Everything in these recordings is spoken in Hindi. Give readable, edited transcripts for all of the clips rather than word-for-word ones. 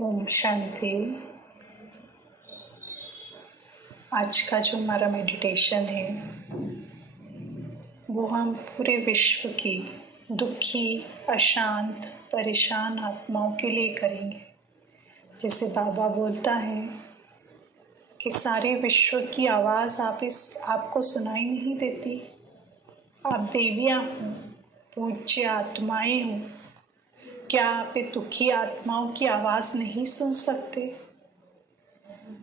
ओम शांति। आज का जो हमारा मेडिटेशन है वो हम पूरे विश्व की दुखी, अशांत, परेशान आत्माओं के लिए करेंगे। जैसे बाबा बोलता है कि सारे विश्व की आवाज़ आपको सुनाई नहीं देती। आप देवियाँ हो, पूज्य आत्माएं हो, क्या आप दुखी आत्माओं की आवाज़ नहीं सुन सकते?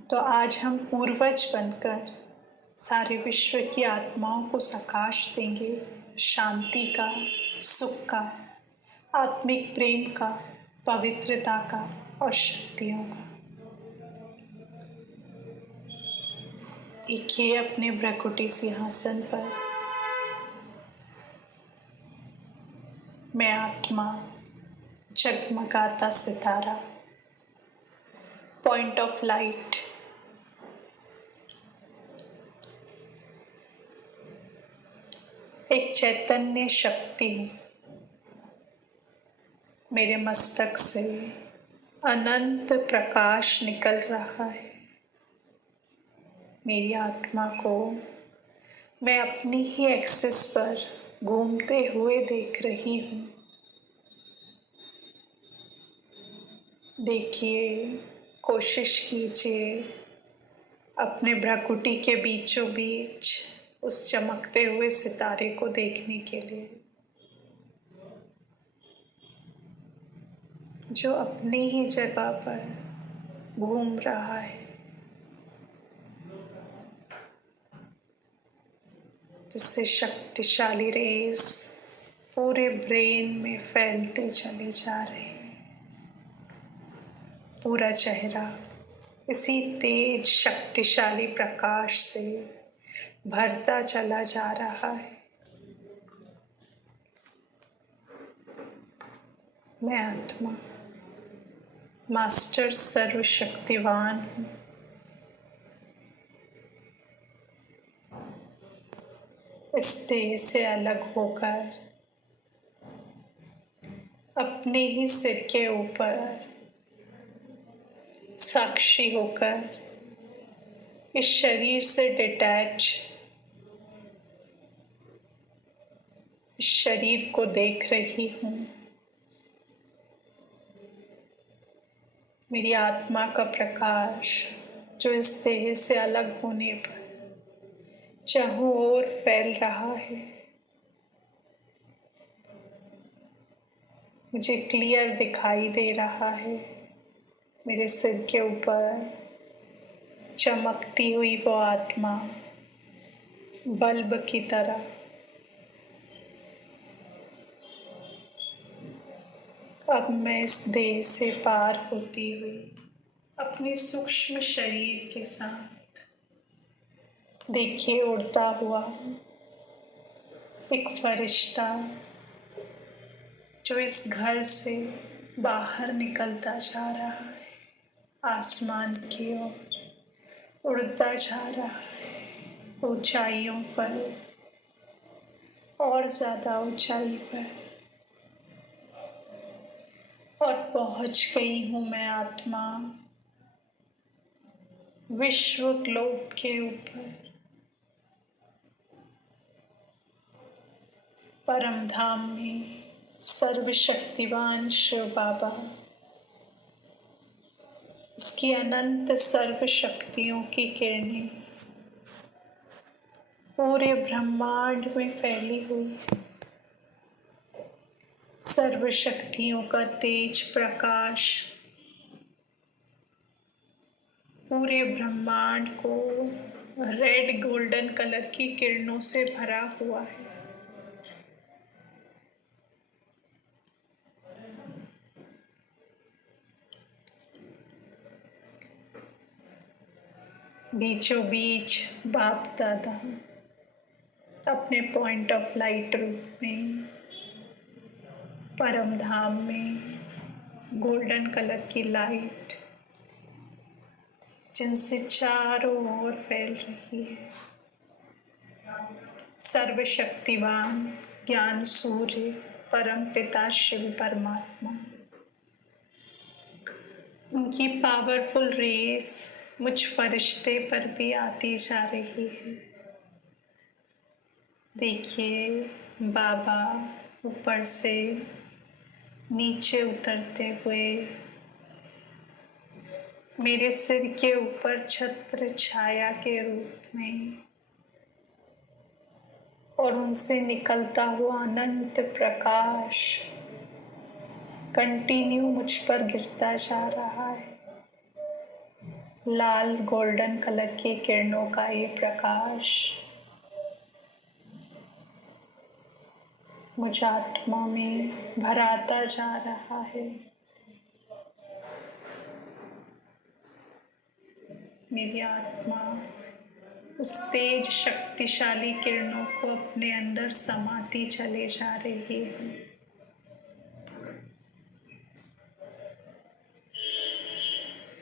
तो आज हम पूर्वज बनकर सारे विश्व की आत्माओं को प्रकाश देंगे, शांति का, सुख का, आत्मिक प्रेम का, पवित्रता का और शक्तियों का। देखिए अपने भ्रकुटी सिंहासन पर मैं आत्मा, जगमगाता सितारा, पॉइंट ऑफ लाइट, एक चैतन्य शक्ति हूँ। मेरे मस्तक से अनंत प्रकाश निकल रहा है। मेरी आत्मा को मैं अपनी ही एक्सिस पर घूमते हुए देख रही हूँ। देखिए, कोशिश कीजिए अपने भ्रकुटी के बीचों बीच उस चमकते हुए सितारे को देखने के लिए, जो अपनी ही जगह पर घूम रहा है, जिससे शक्तिशाली रेस पूरे ब्रेन में फैलते चले जा रहे हैं। पूरा चेहरा इसी तेज शक्तिशाली प्रकाश से भरता चला जा रहा है। मैं आत्मा, मास्टर सर्वशक्तिवान हूँ। इस देह से अलग होकर अपने ही सिर के ऊपर साक्षी होकर इस शरीर से डिटैच इस शरीर को देख रही हूँ। मेरी आत्मा का प्रकाश जो इस देह से अलग होने पर चारों ओर फैल रहा है, मुझे क्लियर दिखाई दे रहा है। मेरे सिर के ऊपर चमकती हुई वो आत्मा बल्ब की तरह अब मैं इस देह से पार होती हुई अपने सूक्ष्म शरीर के साथ, देखिए, उड़ता हुआ एक फरिश्ता जो इस घर से बाहर निकलता जा रहा है, आसमान की ओर उड़ता जा रहा है, ऊंचाइयों पर, और ज़्यादा ऊंचाई पर, और पहुंच गई हूँ मैं आत्मा विश्व ग्लोब के ऊपर, परम धाम में सर्वशक्तिवान शिव बाबा, उसकी अनंत सर्व शक्तियों की किरणें पूरे ब्रह्मांड में फैली हुई, सर्व शक्तियों का तेज प्रकाश पूरे ब्रह्मांड को रेड गोल्डन कलर की किरणों से भरा हुआ है। बीचों बीच बाप दादा अपने पॉइंट ऑफ लाइट रूप में परम धाम में गोल्डन कलर की लाइट जिनसे चारों ओर फैल रही है, सर्वशक्तिवान ज्ञान सूर्य परम पिता शिव परमात्मा उनकी पावरफुल रेस मुझ फरिश्ते पर भी आती जा रही है। देखिए बाबा ऊपर से नीचे उतरते हुए मेरे सिर के ऊपर छत्र छाया के रूप में, और उनसे निकलता हुआ अनंत प्रकाश कंटिन्यू मुझ पर गिरता जा रहा है। लाल गोल्डन कलर की किरणों का ये प्रकाश मुझ आत्मा में भराता जा रहा है। मेरी आत्मा उस तेज शक्तिशाली किरणों को अपने अंदर समाती चले जा रही है।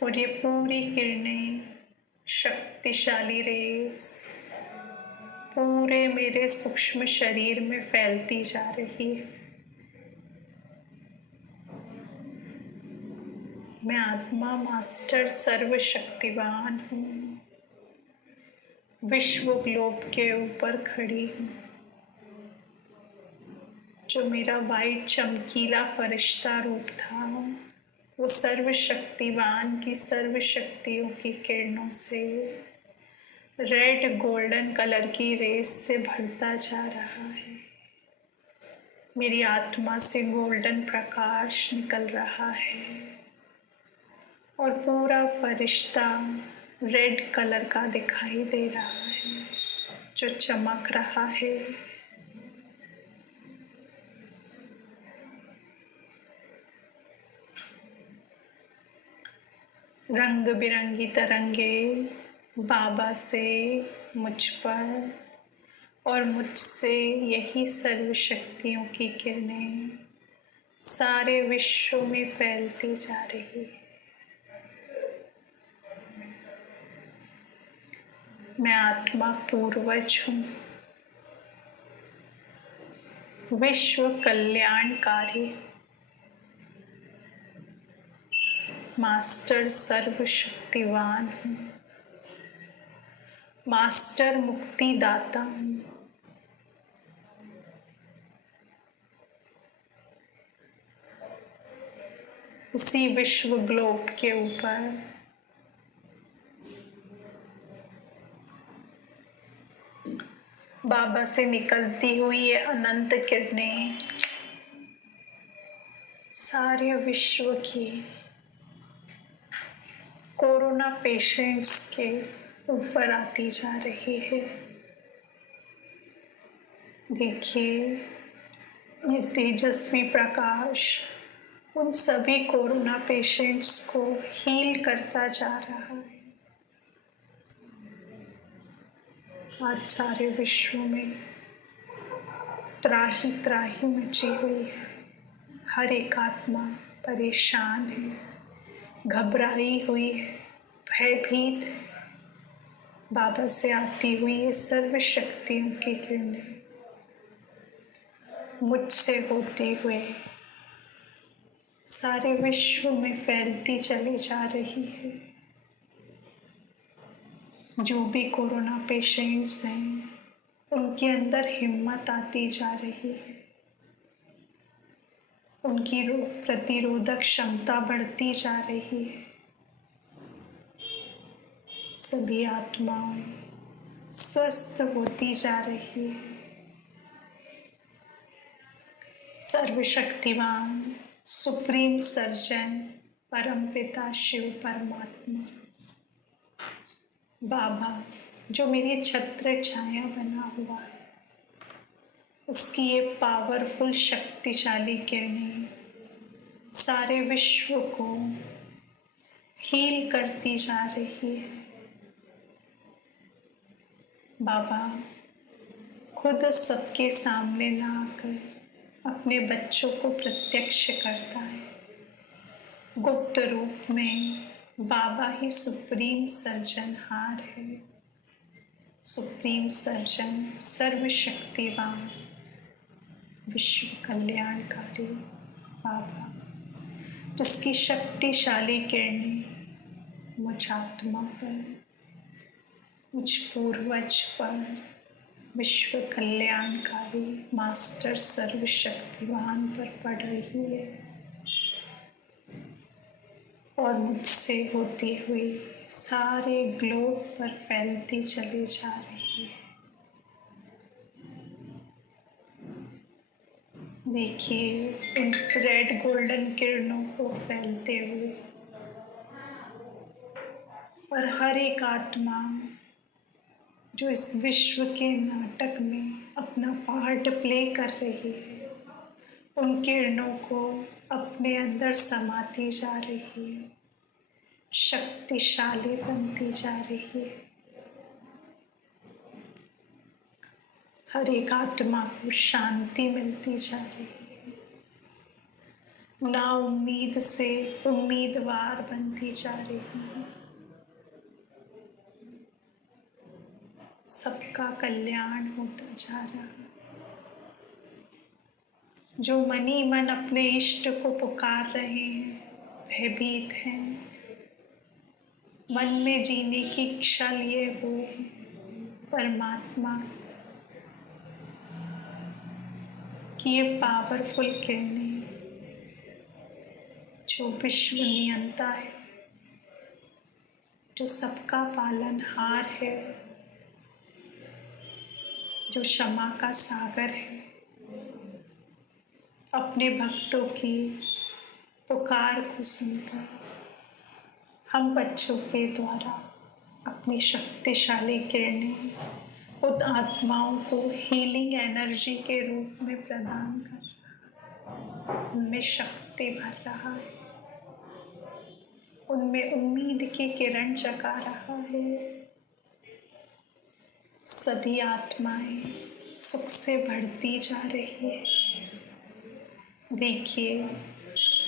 और ये पूरी किरणें शक्तिशाली रेस पूरे मेरे सूक्ष्म शरीर में फैलती जा रही है। मैं आत्मा मास्टर सर्वशक्तिवान हूँ, विश्व ग्लोब के ऊपर खड़ी हूँ। जो मेरा वाइट चमकीला फरिश्ता रूप था वो सर्वशक्तिवान की सर्व शक्तियों की किरणों से रेड गोल्डन कलर की रेस से भरता जा रहा है। मेरी आत्मा से गोल्डन प्रकाश निकल रहा है और पूरा फरिश्ता रेड कलर का दिखाई दे रहा है जो चमक रहा है। रंग बिरंगी तरंगे बाबा से मुझ पर और मुझसे यही सर्व शक्तियों की किरणें सारे विश्व में फैलती जा रही है। मैं आत्मा पूर्वज हूँ, विश्व कल्याणकारी, मास्टर सर्वशक्तिवान हूँ, मास्टर मुक्तिदाता हूँ। उसी विश्व ग्लोब के ऊपर बाबा से निकलती हुई ये अनंत किरणें सारे विश्व की कोरोना पेशेंट्स के ऊपर आती जा रही है। देखिए ये तेजस्वी प्रकाश उन सभी कोरोना पेशेंट्स को हील करता जा रहा है। आज सारे विश्व में त्राही त्राही मची हुई है। हर एक आत्मा परेशान है, घबराई हुई है, भयभीत है। बाबा से आती हुई ये सर्व शक्तियों की किरणें मुझसे होते हुए सारे विश्व में फैलती चली जा रही है। जो भी कोरोना पेशेंट्स हैं उनके अंदर हिम्मत आती जा रही है, उनकी रोग प्रतिरोधक क्षमता बढ़ती जा रही है। सभी आत्माएं स्वस्थ होती जा रही है। सर्वशक्तिवान सुप्रीम सर्जन परमपिता शिव परमात्मा बाबा जो मेरी छत्र छाया बना हुआ है, उसकी ये पावरफुल शक्तिशाली किरणें सारे विश्व को हील करती जा रही है। बाबा खुद सबके सामने ना आकर अपने बच्चों को प्रत्यक्ष करता है। गुप्त रूप में बाबा ही सुप्रीम सर्जनहार है, सुप्रीम सर्जन सर्वशक्तिवान विश्व कल्याणकारी बाबा जिसकी शक्तिशाली किरणें मुझ आत्मा पर, मुझ पूर्वज पर, विश्व कल्याणकारी मास्टर सर्वशक्तिवान पर पड़ रही है और मुझसे होती हुई सारे ग्लोब पर फैलती चली जा रही है। देखिए उस रेड गोल्डन किरणों को फैलते हुए, और हर एक आत्मा जो इस विश्व के नाटक में अपना पार्ट प्ले कर रही है, उन किरणों को अपने अंदर समाती जा रही है, शक्तिशाली बनती जा रही है। हर एक आत्मा को शांति मिलती जा रही है, ना उम्मीद से उम्मीदवार बनती जा रही है। सबका कल्याण होता जा रहा है। जो मन ही मन अपने इष्ट को पुकार रहे हैं, भयभीत हैं, मन में जीने की इच्छा लिए हुए हैं, परमात्मा की ये पावरफुल किरणें जो विश्व नियंता है, जो सबका पालनहार है, जो क्षमा का सागर है, अपने भक्तों की पुकार को सुनकर हम बच्चों के द्वारा अपनी शक्तिशाली किरणें उन आत्माओं को हीलिंग एनर्जी के रूप में प्रदान कर रहा है, उनमें शक्ति भर रहा है, उनमें उम्मीद की किरण जगा रहा है। सभी आत्माएं सुख से बढ़ती जा रही है। देखिए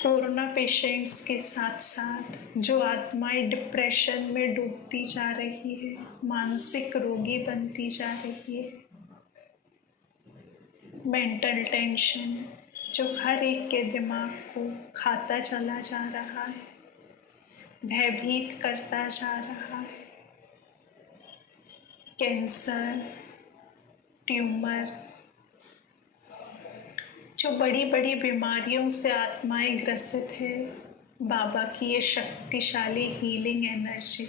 कोरोना पेशेंट्स के साथ साथ जो आत्माएं डिप्रेशन में डूबती जा रही है, मानसिक रोगी बनती जा रही है, मेंटल टेंशन जो हर एक के दिमाग को खाता चला जा रहा है, भयभीत करता जा रहा है, कैंसर, ट्यूमर, जो बड़ी बड़ी बीमारियों से आत्माएं ग्रसित है, बाबा की ये शक्तिशाली हीलिंग एनर्जी,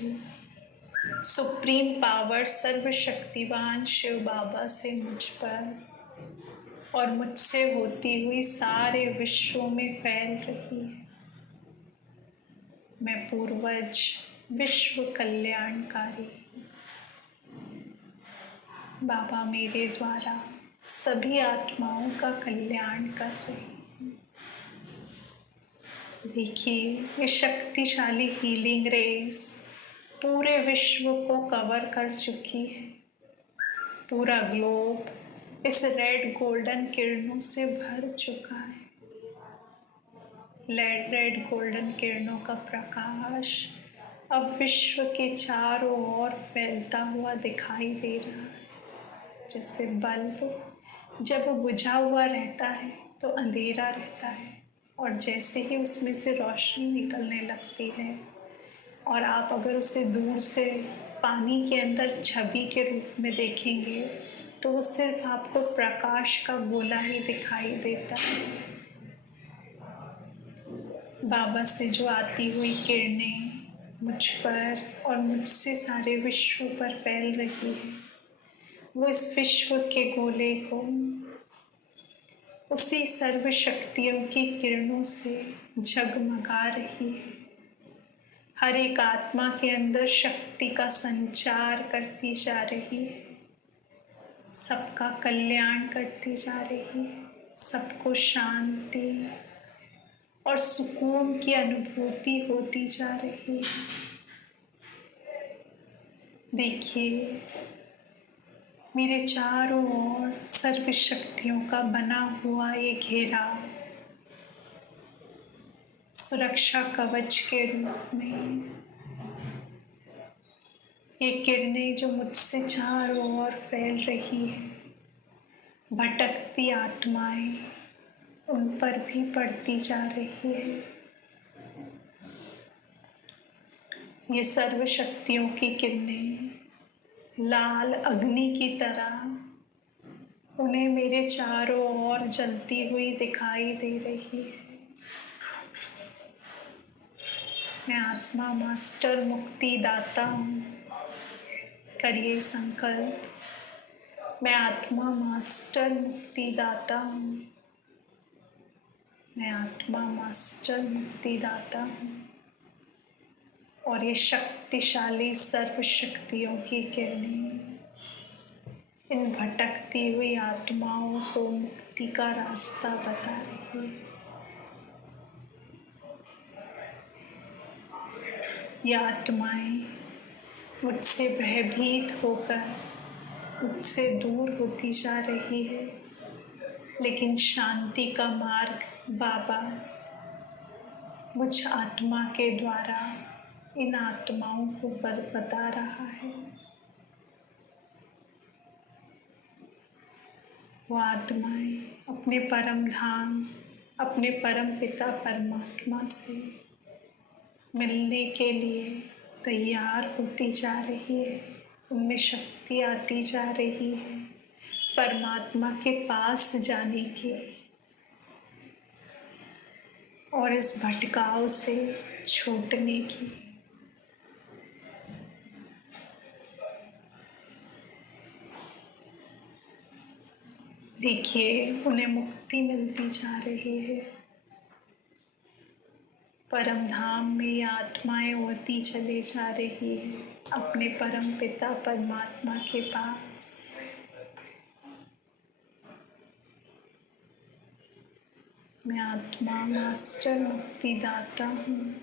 सुप्रीम पावर सर्वशक्तिवान शिव बाबा से मुझ पर और मुझसे होती हुई सारे विश्वों में फैल रही है। मैं पूर्वज विश्व कल्याणकारी, बाबा मेरे द्वारा सभी आत्माओं का कल्याण कर रहे हैं। देखिए ये शक्तिशाली हीलिंग रेस पूरे विश्व को कवर कर चुकी है। पूरा ग्लोब इस रेड गोल्डन किरणों से भर चुका है। रेड गोल्डन किरणों का प्रकाश अब विश्व के चारों ओर फैलता हुआ दिखाई दे रहा है। जैसे बल्ब जब बुझा हुआ रहता है तो अंधेरा रहता है, और जैसे ही उसमें से रोशनी निकलने लगती है और आप अगर उसे दूर से पानी के अंदर छवि के रूप में देखेंगे तो वो सिर्फ आपको प्रकाश का गोला ही दिखाई देता है। बाबा से जो आती हुई किरणें मुझ पर और मुझसे सारे विश्व पर फैल रही है, वो इस विश्व के गोले को उसी सर्व शक्तियों की किरणों से जगमगा रही है। हर एक आत्मा के अंदर शक्ति का संचार करती जा रही है, सबका कल्याण करती जा रही है, सबको शांति और सुकून की अनुभूति होती जा रही है। देखिए मेरे चारों ओर सर्व शक्तियों का बना हुआ ये घेरा सुरक्षा कवच के रूप में, ये किरणें जो मुझसे चारों ओर फैल रही है, भटकती आत्माएं उन पर भी पड़ती जा रही है। ये सर्व शक्तियों की किरणें लाल अग्नि की तरह उन्हें मेरे चारों ओर जलती हुई दिखाई दे रही है। मैं आत्मा मास्टर मुक्ति दाता हूँ। करिए संकल्प, मैं आत्मा मास्टर मुक्ति दाता हूँ। मैं आत्मा मास्टर मुक्ति दाता हूँ। और ये शक्तिशाली सर्व शक्तियों की किरणें इन भटकती हुई आत्माओं को मुक्ति का रास्ता बता रही है। ये आत्माएं मुझसे भयभीत होकर मुझसे दूर होती जा रही है, लेकिन शांति का मार्ग बाबा मुझ आत्मा के द्वारा इन आत्माओं को बता रहा है। वो आत्माएं अपने परम धाम, अपने परम पिता परमात्मा से मिलने के लिए तैयार होती जा रही है। उनमें शक्ति आती जा रही है परमात्मा के पास जाने की और इस भटकाव से छूटने की। देखिए, उन्हें मुक्ति मिलती जा रही है। परम धाम में ये आत्माएं उड़ती चली जा रही है अपने परम पिता परमात्मा के पास। मैं आत्मा मास्टर मुक्ति दाता हूँ।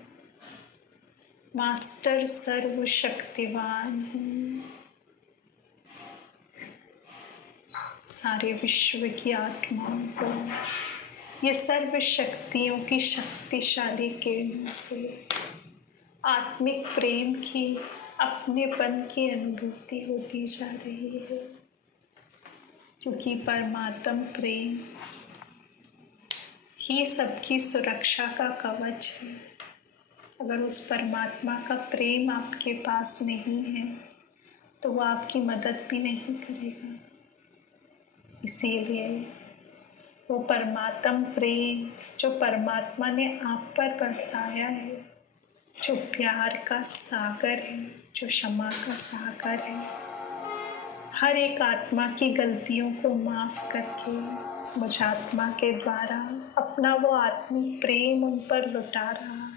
मास्टर सर्वशक्तिवान हूँ। सारे विश्व की आत्माओं को ये सर्व शक्तियों की शक्तिशाली किरणों से आत्मिक प्रेम की, अपनेपन की अनुभूति होती जा रही है, क्योंकि परमात्म प्रेम ही सबकी सुरक्षा का कवच है। अगर उस परमात्मा का प्रेम आपके पास नहीं है तो वो आपकी मदद भी नहीं करेगा। इसीलिए वो परमात्म प्रेम जो परमात्मा ने आप पर बरसाया है, जो प्यार का सागर है, जो क्षमा का सागर है, हर एक आत्मा की गलतियों को माफ करके मुझ आत्मा के द्वारा अपना वो आत्मिक प्रेम उन पर लुटा रहा है।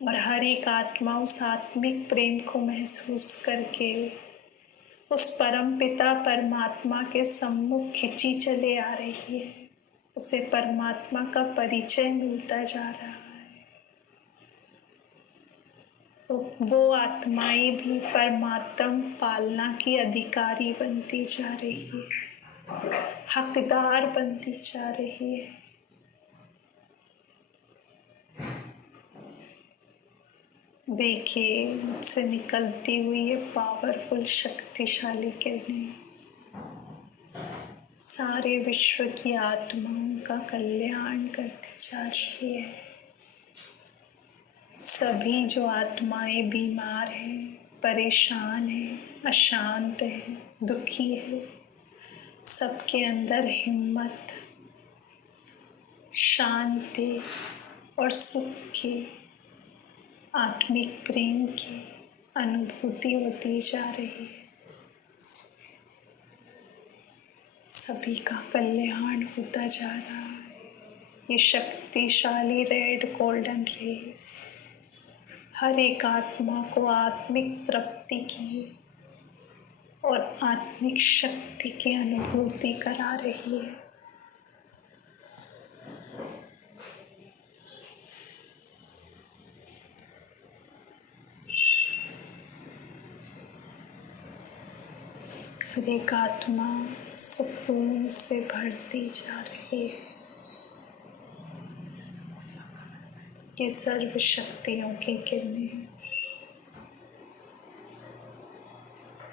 और हर एक आत्मा उस आत्मिक प्रेम को महसूस करके उस परम पिता परमात्मा के सम्मुख खिंची चले आ रही है। उसे परमात्मा का परिचय मिलता जा रहा है। वो आत्माएं भी परमात्म पालना की अधिकारी बनती जा रही है, हकदार बनती जा रही है। देखिए, मुझसे निकलती हुई ये पावरफुल शक्तिशाली किरणें सारे विश्व की आत्माओं का कल्याण करती जा रही है। सभी जो आत्माएं बीमार हैं, परेशान हैं, अशांत हैं, दुखी हैं, सबके अंदर हिम्मत, शांति और सुख की, आत्मिक प्रेम की अनुभूति होती जा रही है। सभी का कल्याण होता जा रहा है। ये शक्तिशाली रेड गोल्डन रेस हर एक आत्मा को आत्मिक तृप्ति की और आत्मिक शक्ति की अनुभूति करा रही है। हर एक आत्मा सुकून से भरती जा रही है। ये सर्व शक्तियों की किरणें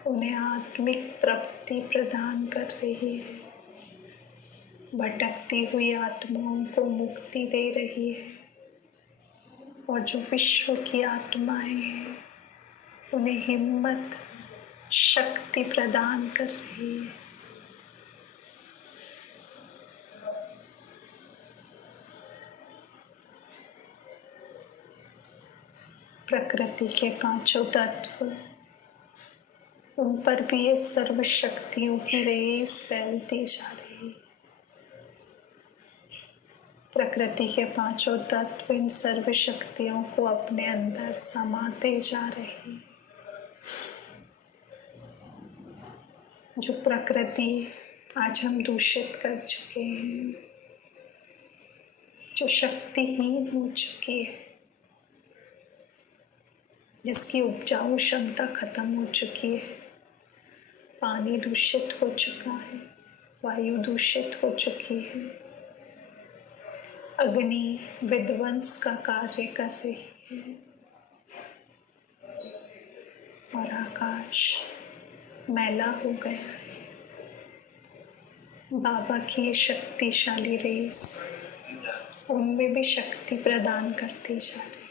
उन्हें आत्मिक तृप्ति प्रदान कर रही है, भटकती हुई आत्माओं को मुक्ति दे रही है। और जो विश्व की आत्माएं हैं उन्हें हिम्मत, शक्ति प्रदान कर रही है। प्रकृति के पांचों तत्व, उन पर भी ये सर्व शक्तियों की रेस फैलती जा रही है। प्रकृति के पांचों तत्व इन सर्व शक्तियों को अपने अंदर समाते जा रहे हैं। जो प्रकृति आज हम दूषित कर चुके हैं, जो शक्तिहीन हो चुकी है, जिसकी उपजाऊ क्षमता खत्म हो चुकी है, पानी दूषित हो चुका है, वायु दूषित हो चुकी है, अग्नि विध्वंस का कार्य कर रही है और आकाश मैला हो गया है। बाबा की ये शक्तिशाली रेस उनमें भी शक्ति प्रदान करती जा रही है।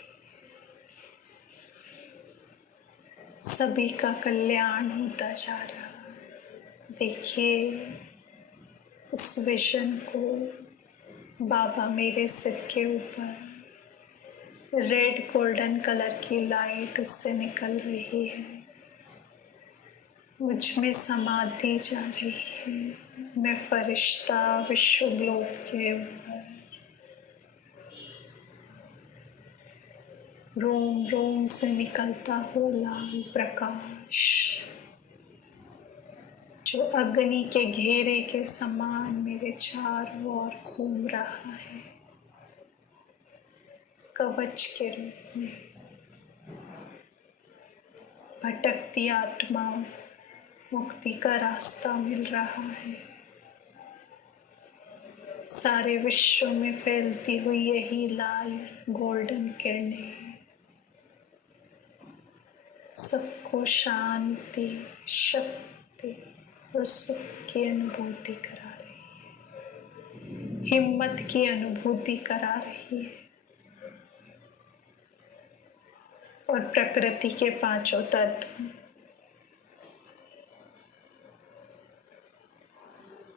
सभी का कल्याण होता जा रहा है। देखिए उस विजन को, बाबा मेरे सिर के ऊपर रेड गोल्डन कलर की लाइट उससे निकल रही है, मुझ में समाती जा रही है। मैं फरिश्ता विश्व ग्लोब के ऊपर रोम रोम से निकलता हुआ लाल प्रकाश जो अग्नि के घेरे के समान मेरे चारों ओर घूम रहा है, कवच के रूप में। भटकती आत्माओं मुक्ति का रास्ता मिल रहा है। सारे विश्व में फैलती हुई यही लाल गोल्डन किरणें सबको शांति, शक्ति और सुख की अनुभूति करा रही है, हिम्मत की अनुभूति करा रही है। और प्रकृति के पांचों तत्व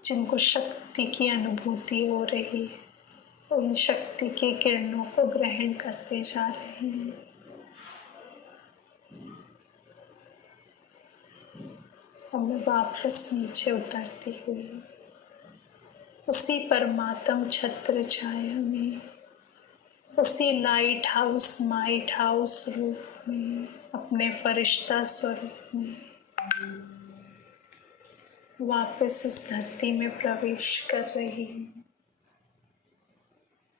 जिनको शक्ति की अनुभूति हो रही है, उन शक्ति की किरणों को ग्रहण करते जा रहे हैं। और मैं वापस नीचे उतरती हुई उसी परमात्म छत्र छाया में, उसी लाइट हाउस माइट हाउस रूप में, अपने फरिश्ता स्वरूप में वापस इस धरती में प्रवेश कर रही हूँ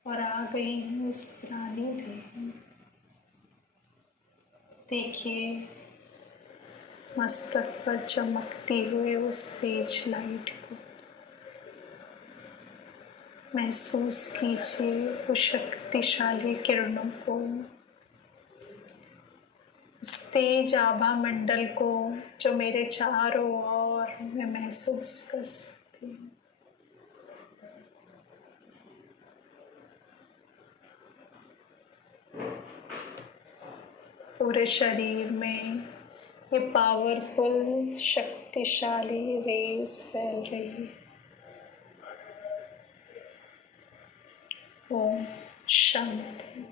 और आ गई हूँ इस पुरानी देह में। देखिए मस्तक पर चमकती हुए उस तेज लाइट को महसूस कीजिए, उस शक्तिशाली किरणों को, उस तेज आभा मंडल को जो मेरे चारों ओर मैं महसूस कर सकती हूँ। पूरे शरीर में ये पावरफुल शक्तिशाली रेस फैल रही है। ओम शांति।